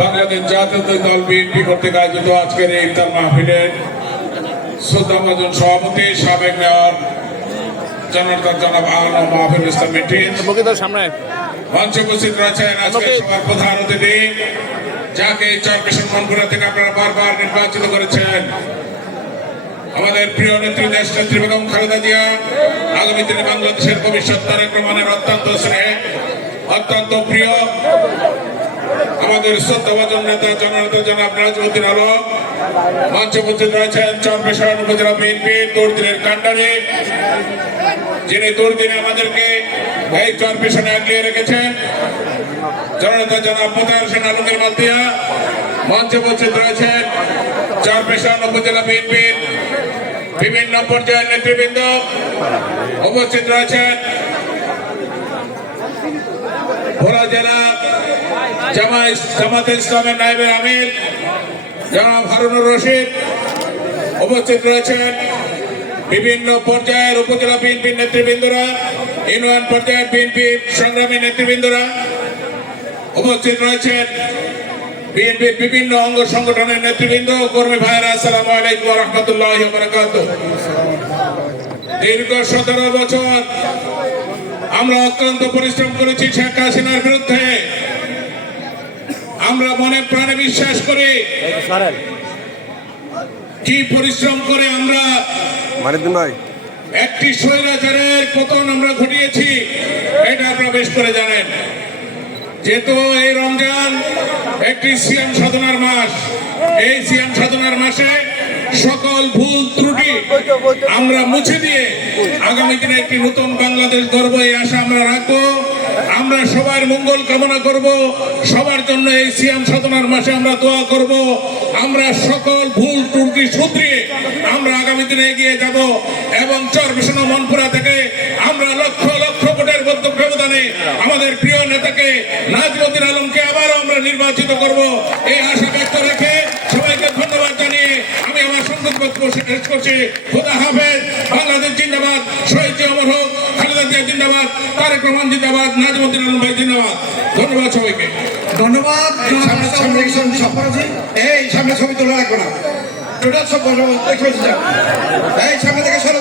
বাংলাদেশ জাতীয়তাবাদী দল বিএনপি কর্তৃক আয়োজিত আজকের এই ইফতার মাহফিলের শ্রদ্ধাভাজন সভাপতি সাবেক মেয়র জনাব আলম মাহফুজুল ইসলাম মিন্টু মঞ্চে উপস্থিত রয়েছেন আজকের সভার প্রধান অতিথি, যাকে চেয়ারপারসন মনপুরা থেকে আপনারা বারবার নির্বাচিত করেছেন, আমাদের প্রিয় নেত্রী দেশ নেত্রী বেগম খালেদা জিয়া। আগামী দিনে বাংলাদেশের ভবিষ্যৎ তারেক রহমানের অত্যন্ত স্নেহ, অত্যন্ত প্রিয় আমাদের শ্রদ্ধাভাজন নেতা জননেতা জনাব নাজমুদ্দিন আলম। মঞ্চে উপস্থিত রয়েছেন চেয়ারপারসন উপজেলা বিএনপির দুর্দিনের কান্ডারি, যিনি দুর্দিনে আমাদেরকে এই চেয়ারপারসনে আগলিয়ে রেখেছেন, জননেতা জনাব মোতাহার হোসেন আলমগীর মালতিয়া। মঞ্চে উপস্থিত রয়েছেন চেয়ারপারসন উপজেলা বিএনপির বিভিন্ন পর্যায়ের নেতৃবৃন্দ। উপস্থিত রয়েছেন ভোলা জেলা জামাতে ইসলামের নায়েবে আমির জনাব হারুনুর রশিদ। উপস্থিত রয়েছেন বিভিন্ন পর্যায়ের উপজেলা বিএনপির নেতৃবৃন্দরা, ইউনিয়ন পর্যায়ের বিএনপির সংগ্রামী নেতৃবৃন্দরা। উপস্থিত রয়েছেন বিএনপির বিভিন্ন অঙ্গ সংগঠনের নেতৃবৃন্দ, কর্মী ভাইয়েরা। আসসালামু আলাইকুম ওয়া রাহমাতুল্লাহি ওয়া বারাকাতুহু। দীর্ঘ 17 বছর আমরা অত্যন্ত পরিশ্রম করেছি শেখ হাসিনার বিরুদ্ধে। আমরা মনে প্রাণে বিশ্বাস করি কি পরিশ্রম করে আমরা একটি স্বৈরাচারের পতন আমরা ঘটিয়েছি, এটা আপনারা বেশ করে জানেন। যেহেতু এই রমজান একটি সিয়াম সাধনার মাস, এই সিয়াম সাধনার মাসে সকল ভুল ত্রুটি আমরা মুছে দিয়ে আগামী দিনে একটি নতুন বাংলাদেশ গড়ব, এই আশা আমরা রাখবো। আমরা সবার মঙ্গল কামনা করব, সবার জন্য এই সিয়াম সাধনার মাসে আমরা দোয়া করব। আমরা সকল ভুল ত্রুটি শুধরিয়ে আমরা আগামী দিনে এগিয়ে যাব এবং চেয়ারপারসন মনপুরা থেকে আমরা লক্ষ লক্ষ ভোটের ব্যবধানে আমাদের প্রিয় নেতাকে নাজমুদ্দিন আলমকে আবারও আমরা নির্বাচিত করব, এই আশা ব্যক্ত রেখে সবাইকে ধন্যবাদ জানিয়ে আমি আমার সংবাদ শেষ করছি। খোদা হাফেজ। বাংলাদেশ জিন্দাবাদ, শহীদ অমর হোক, খালেদা জিয়া জিন্দাবাদ, তারেক রহমান জিন্দাবাদ, নাজমুদ্দিন আলম ভাই জিন্দাবাদ। ধন্যবাদ সবাইকে। ধন্যবাদ। এই সামনে ছবি তোলা রাখবো না, টোটাল সব এই সামনে থেকে সরে